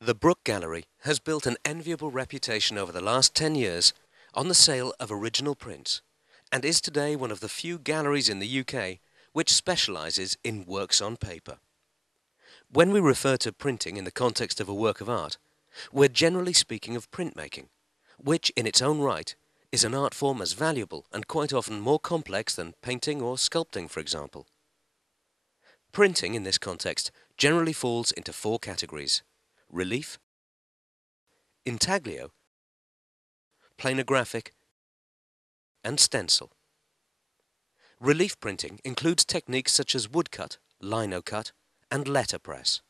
The Brook Gallery has built an enviable reputation over the last 10 years on the sale of original prints and is today one of the few galleries in the UK which specialises in works on paper. When we refer to printing in the context of a work of art, we're generally speaking of printmaking, which in its own right is an art form as valuable and quite often more complex than painting or sculpting, for example. Printing in this context generally falls into four categories: relief, intaglio, planographic, and stencil. Relief printing includes techniques such as woodcut, linocut, and letterpress.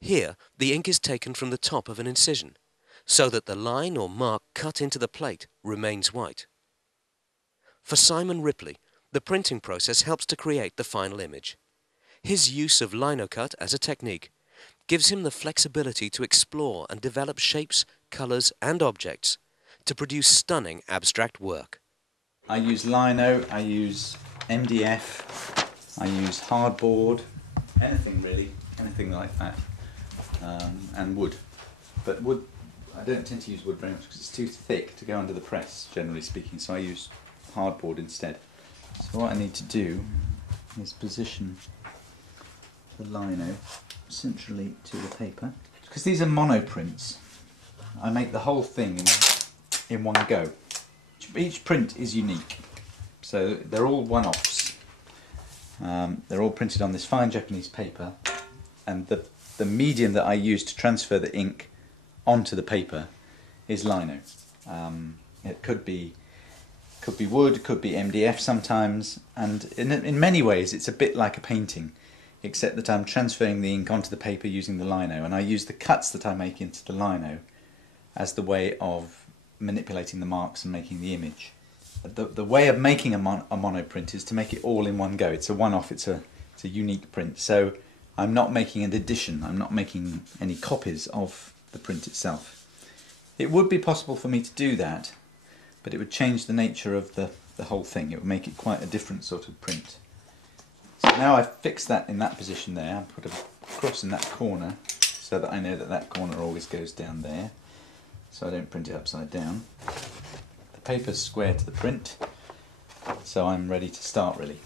Here, the ink is taken from the top of an incision, so that the line or mark cut into the plate remains white. For Simon Ripley, the printing process helps to create the final image. His use of linocut as a technique gives him the flexibility to explore and develop shapes, colours and objects to produce stunning abstract work. I use lino, I use MDF, I use hardboard, anything really, anything like that, and wood. But wood, I don't tend to use wood very much because it's too thick to go under the press, generally speaking, so I use hardboard instead. So what I need to do is position the lino centrally to the paper. Because these are monoprints, I make the whole thing in one go. Each print is unique, so they're all one-offs. They're all printed on this fine Japanese paper, and the medium that I use to transfer the ink onto the paper is lino. It could be wood, could be MDF sometimes, and in many ways it's a bit like a painting, except that I'm transferring the ink onto the paper using the lino, and I use the cuts that I make into the lino as the way of manipulating the marks and making the image. The way of making a monoprint is to make it all in one go. It's a one-off, it's a unique print. So I'm not making an edition, I'm not making any copies of the print itself. It would be possible for me to do that, but it would change the nature of the whole thing. It would make it quite a different sort of print. So now I've fixed that in that position there, I put a cross in that corner so that I know that that corner always goes down there, so I don't print it upside down. The paper's square to the print, so I'm ready to start really.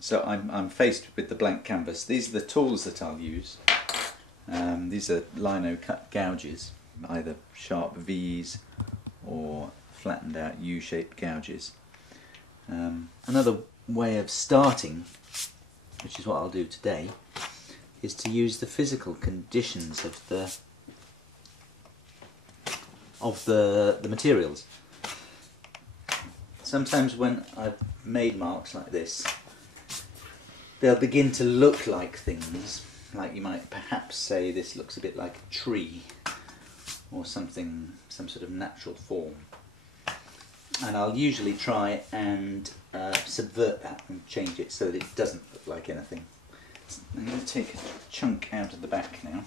So I'm faced with the blank canvas. These are the tools that I'll use. These are lino cut gouges, either sharp V's or flattened out U-shaped gouges. Another way of starting, which is what I'll do today, is to use the physical conditions of the materials. Sometimes when I've made marks like this, they'll begin to look like things, like you might perhaps say this looks a bit like a tree or something, some sort of natural form. And I'll usually try and subvert that and change it so that it doesn't look like anything. I'm going to take a chunk out of the back now.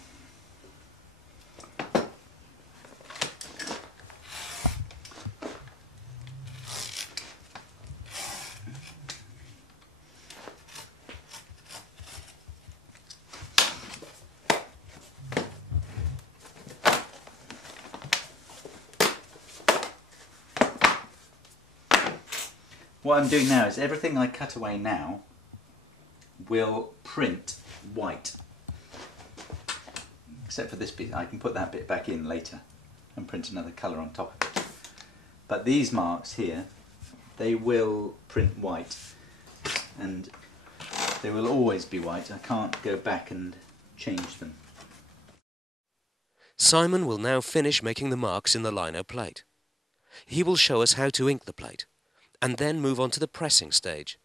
What I'm doing now is everything I cut away now will print white. Except for this bit, I can put that bit back in later and print another colour on top of it. But these marks here, they will print white, and they will always be white. I can't go back and change them. Simon will now finish making the marks in the lino plate. He will show us how to ink the plate, and then move on to the pressing stage.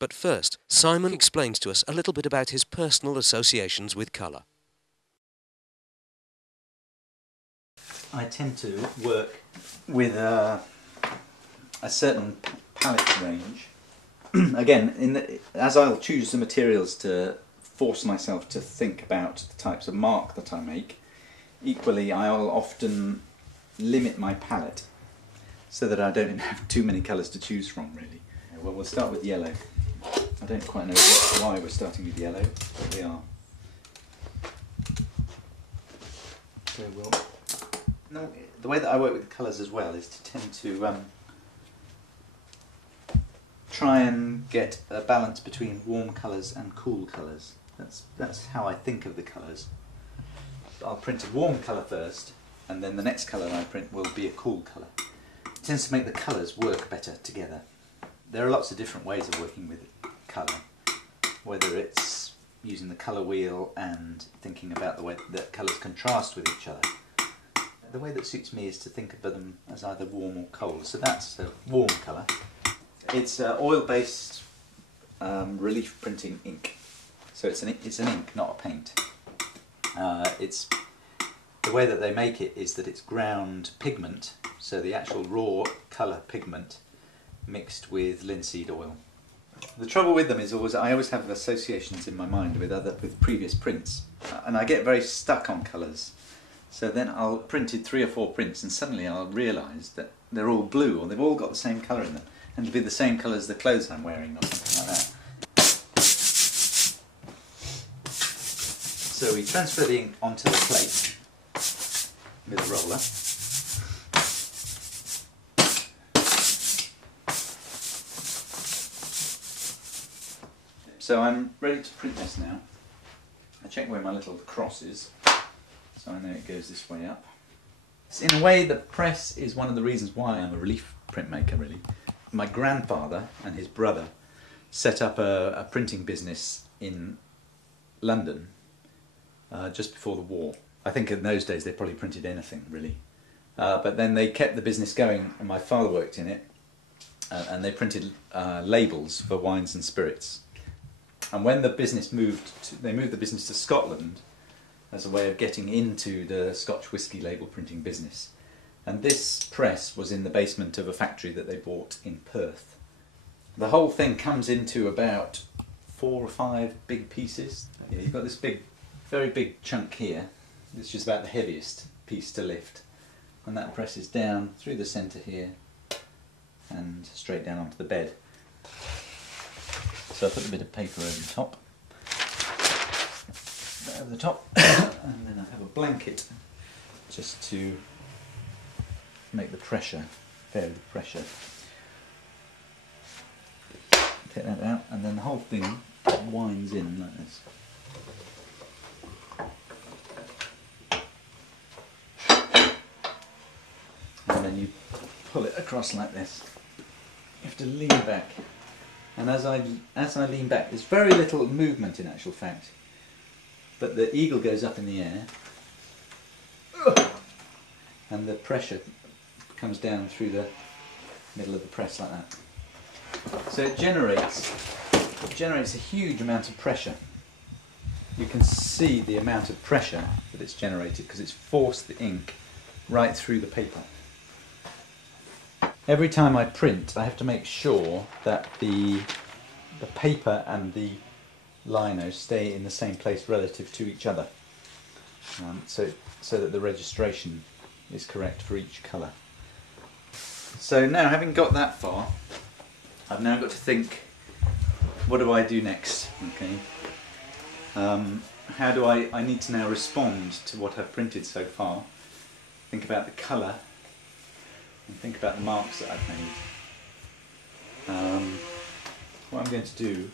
But first, Simon explains to us a little bit about his personal associations with colour. I tend to work with a certain palette range. Again, as I'll choose the materials to force myself to think about the types of mark that I make, equally I'll often limit my palette so that I don't have too many colours to choose from, really. Well, we'll start with yellow. I don't quite know why we're starting with yellow, but we are. So no, the way that I work with the colours as well is to tend to try and get a balance between warm colours and cool colours. That's how I think of the colours. I'll print a warm colour first, and then the next colour I print will be a cool colour. It tends to make the colours work better together. There are lots of different ways of working with colour, whether it's using the colour wheel and thinking about the way that colours contrast with each other. The way that suits me is to think of them as either warm or cold. So that's a warm colour. It's oil-based relief printing ink. So it's an ink, not a paint. It's the way that they make it is that it's ground pigment, so the actual raw colour pigment mixed with linseed oil. The trouble with them is I always have associations in my mind with previous prints, and I get very stuck on colours. So then I'll printed 3 or 4 prints, and suddenly I'll realise that they're all blue, or they've all got the same colour in them, and it'll be the same colour as the clothes I'm wearing, or something like that. So we transfer the ink onto the plate with a roller. So I'm ready to print this now. I check where my little cross is, so I know it goes this way up. So in a way, the press is one of the reasons why I'm a relief printmaker, really. My grandfather and his brother set up a printing business in London just before the war. I think in those days they probably printed anything, really. But then they kept the business going, and my father worked in it, and they printed labels for wines and spirits. And when the business they moved the business to Scotland as a way of getting into the Scotch whisky label printing business. And this press was in the basement of a factory that they bought in Perth. The whole thing comes into about 4 or 5 big pieces. Yeah, you've got this very big chunk here, which is about the heaviest piece to lift. And that presses down through the centre here and straight down onto the bed. So I put a bit of paper over the top, and then I have a blanket just to make the pressure, vary the pressure. Take that out, and then the whole thing winds in like this. And then you pull it across like this. You have to lean back. And as I lean back, there's very little movement in actual fact, but the eagle goes up in the air, and the pressure comes down through the middle of the press like that. So it generates a huge amount of pressure. You can see the amount of pressure that it's generated because it's forced the ink right through the paper. Every time I print, I have to make sure that the paper and the lino stay in the same place relative to each other, so that the registration is correct for each colour. So now, having got that far, I've now got to think, what do I do next? Okay. How do I need to now respond to what I've printed so far, think about the colour, and think about the marks that I've made. What I'm going to do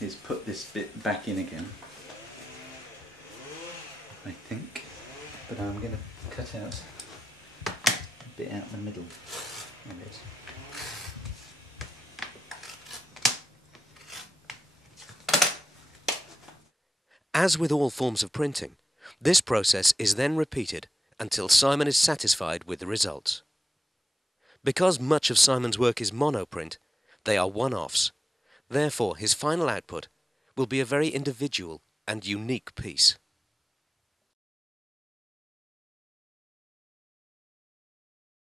is put this bit back in again, I think, but I'm going to cut out a bit out the middle of it. As with all forms of printing, this process is then repeated until Simon is satisfied with the results. Because much of Simon's work is monoprint, they are one-offs. Therefore, his final output will be a very individual and unique piece.